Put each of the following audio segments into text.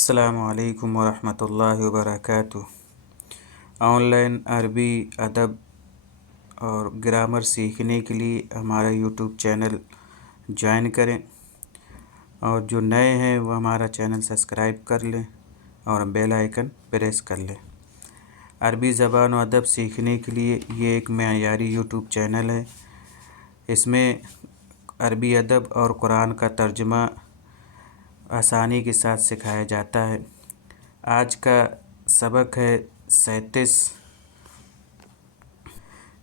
السلام علیکم ورحمۃ اللہ وبرکاتہ۔ آن لائن عربی ادب اور گرامر سیکھنے کے لیے ہمارا یوٹیوب چینل جوائن کریں، اور جو نئے ہیں وہ ہمارا چینل سبسکرائب کر لیں اور بیل آئیکن پریس کر لیں۔ عربی زبان و ادب سیکھنے کے لیے یہ ایک معیاری یوٹیوب چینل ہے۔ اس میں عربی ادب اور قرآن کا ترجمہ آسانی کے ساتھ سکھایا جاتا ہے۔ آج کا سبق ہے 37۔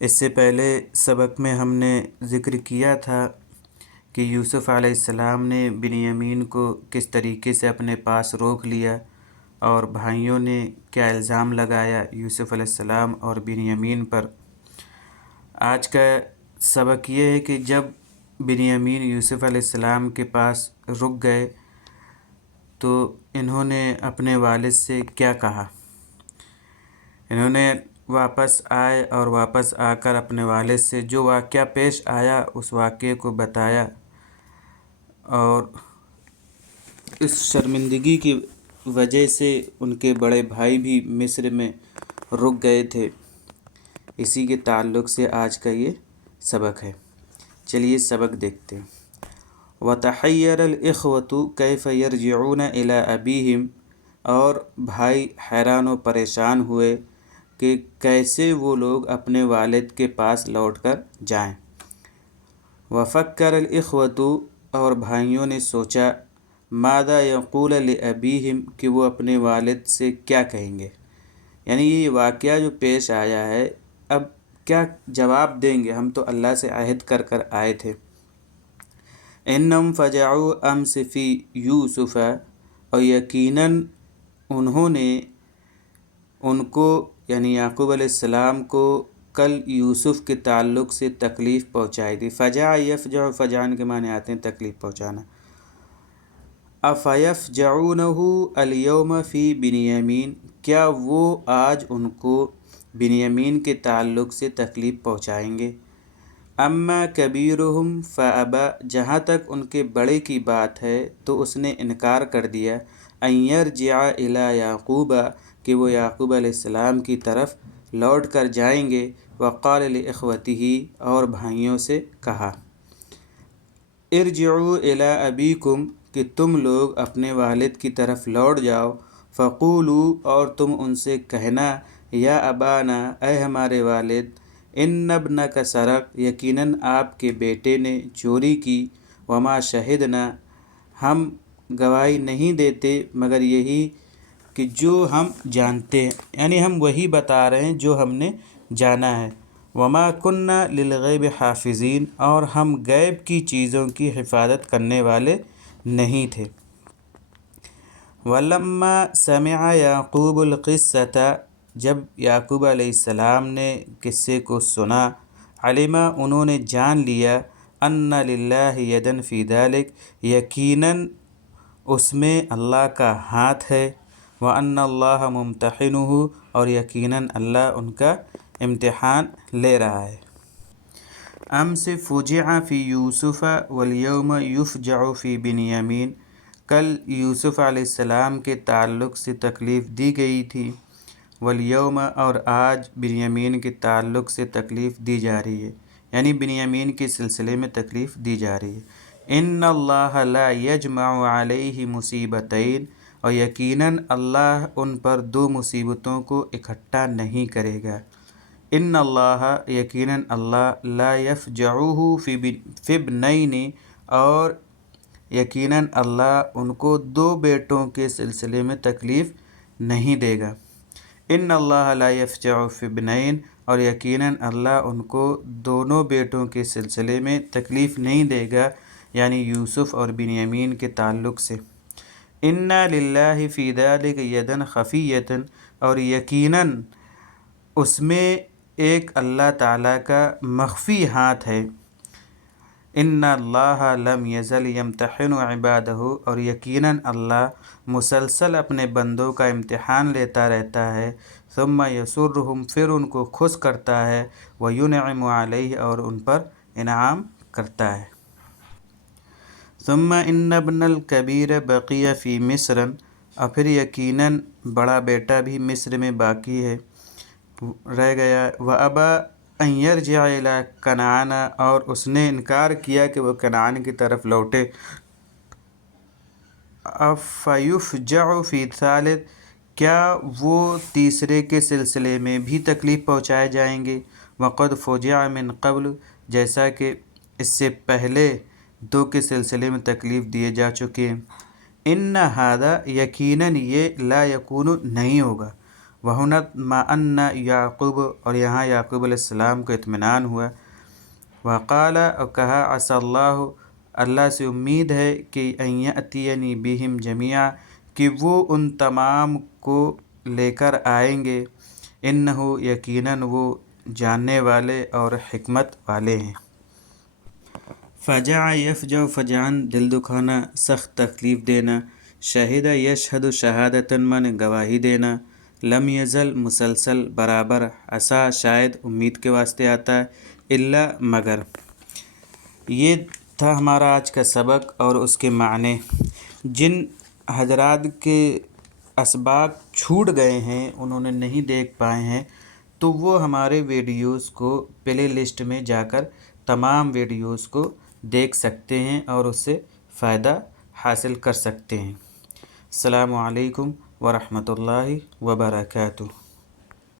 اس سے پہلے سبق میں ہم نے ذکر کیا تھا کہ یوسف علیہ السلام نے بنیامین کو کس طریقے سے اپنے پاس روک لیا، اور بھائیوں نے کیا الزام لگایا یوسف علیہ السلام اور بنیامین پر۔ آج کا سبق یہ ہے کہ جب بنیامین یوسف علیہ السلام کے پاس رک گئے تو انہوں نے اپنے والد سے کیا کہا۔ انہوں نے واپس آئے اور واپس آ کر اپنے والد سے جو واقعہ پیش آیا اس واقعے کو بتایا، اور اس شرمندگی کی وجہ سے ان کے بڑے بھائی بھی مصر میں رک گئے تھے۔ اسی کے تعلق سے آج کا یہ سبق ہے۔ چلیے سبق دیکھتے ہیں۔ وَتَحَيَّرَ الْإِخْوَةُ كَيْفَ يَرْجِعُونَ إِلَىٰ أَبِيهِمْ، اور بھائی حیران و پریشان ہوئے کہ کیسے وہ لوگ اپنے والد کے پاس لوٹ کر جائیں۔ وَفَكَّرَ الْإِخْوَةُ، اور بھائیوں نے سوچا، ماذا يقول لأبيهم، کہ وہ اپنے والد سے کیا کہیں گے، یعنی یہ واقعہ جو پیش آیا ہے اب کیا جواب دیں گے، ہم تو اللہ سے عہد کر کر آئے تھے۔ انہم فجعوا امس فی یوسف، اور یقیناً انہوں نے ان کو یعنی یعقوب علیہ السلام کو کل یوسف کے تعلق سے تکلیف پہنچائی تھی۔ فجع یفجع، فجعن کے معنی آتے ہیں تکلیف پہنچانا۔ افیفجعونہ الیوم فی بنیامین، کیا وہ آج ان کو بنیامین کے تعلق سے تکلیف پہنچائیں گے۔ اما کبیرہم فابى، جہاں تک ان کے بڑے کی بات ہے تو اس نے انکار کر دیا، ان یرجع الی یعقوب، کہ وہ یعقوب علیہ السلام کی طرف لوٹ کر جائیں گے۔ وقال لاخوتہ، اور بھائیوں سے کہا، ارجعوا الی ابیکم، کہ تم لوگ اپنے والد کی طرف لوٹ جاؤ۔ فقولوا، اور تم ان سے کہنا، یا ابانا، اے ہمارے والد، ان ابنک سرق، یقیناً آپ کے بیٹے نے چوری کی۔ وما شہدنا، ہم گواہی نہیں دیتے مگر یہی کہ جو ہم جانتے ہیں، یعنی ہم وہی بتا رہے ہیں جو ہم نے جانا ہے۔ وما كنا للغیب حافظین، اور ہم غیب کی چیزوں کی حفاظت کرنے والے نہیں تھے۔ ولما سمع یعقوب القصۃ، جب یعقوب علیہ السلام نے قصے کو سنا، علما، انہوں نے جان لیا، ان للہ یدًا فی ذلک، یقیناً اس میں اللہ کا ہاتھ ہے، وان اللہ ممتحنہ، اور یقیناً اللہ ان کا امتحان لے رہا ہے۔ امس فجع فی یوسف والیوم یفجع فی بنیامین، کل یوسف علیہ السلام کے تعلق سے تکلیف دی گئی تھی، والیوم، اور آج بنیامین کے تعلق سے تکلیف دی جا رہی ہے، یعنی بنیامین کے سلسلے میں تکلیف دی جا رہی ہے۔ ان اللہ لا یجمع علیہ مصیبتین، اور یقیناً اللہ ان پر دو مصیبتوں کو اکٹھا نہیں کرے گا۔ ان اللہ، یقیناً اللہ، لا یفجعہ فی ابنین، اور یقیناً اللہ ان کو دو بیٹوں کے سلسلے میں تکلیف نہیں دے گا۔ ان اللہ لا یفجع فی ابنین، اور یقیناً اللہ ان کو دونوں بیٹوں کے سلسلے میں تکلیف نہیں دے گا، یعنی یوسف اور بنیامین کے تعلق سے۔ ان للہ فی ذلک یدًا خفیۃ، اور یقیناً اس میں ایک اللہ تعالیٰ کا مخفی ہاتھ ہے۔ ان اللہ لم یزل یمتحن عبادہ، اور یقیناً اللہ مسلسل اپنے بندوں کا امتحان لیتا رہتا ہے۔ ثم یسرہم، پھر ان کو خوش کرتا ہے، وینعم علیہ، اور ان پر انعام کرتا ہے۔ ثم ان ابن الکبیر بقی فی مصر، اور پھر یقیناً بڑا بیٹا بھی مصر میں باقی ہے، رہ گیا۔ وَأَبَى أَن يَرْجِعَ إِلَىٰ كَنْعَانَ، اور اس نے انکار کیا کہ وہ کنعان کی طرف لوٹے۔ أَفَيُفْجَعُ فِي الثَّالِثِ، کیا وہ تیسرے کے سلسلے میں بھی تکلیف پہنچائے جائیں گے؟ وَقَدْ فُجِعَ مِن قَبْلُ، جیسا کہ اس سے پہلے دو کے سلسلے میں تکلیف دیے جا چکے ہیں۔ إِنَّ هَذَا، یقیناً یہ لا یکون نہیں ہوگا۔ وَهُنَا اطْمَأَنَّ یعقوب، اور یہاں یعقوب علیہ السلام کو اطمینان ہوا۔ وقال، اور کہا، عسى اللہ، اللہ سے امید ہے کہ ان یأتینی بہم جمیعا، کہ وہ ان تمام کو لے کر آئیں گے، انہ، یقیناً وہ جاننے والے اور حکمت والے ہیں۔ فجع یفجع فجعا، دل دکھانا، سخت تکلیف دینا۔ شہد یشہد شہادتاً، من گواہی دینا۔ لم یزل، مسلسل، برابر۔ عسیٰ، شاید، امید کے واسطے آتا ہے۔ الا، مگر۔ یہ تھا ہمارا آج کا سبق اور اس کے معنی۔ جن حضرات کے اسباق چھوٹ گئے ہیں، انہوں نے نہیں دیکھ پائے ہیں، تو وہ ہمارے ویڈیوز کو پلے لسٹ میں جا کر تمام ویڈیوز کو دیکھ سکتے ہیں اور اس سے فائدہ حاصل کر سکتے ہیں۔ السلام علیکم ورحمۃ اللہ وبرکاتہ۔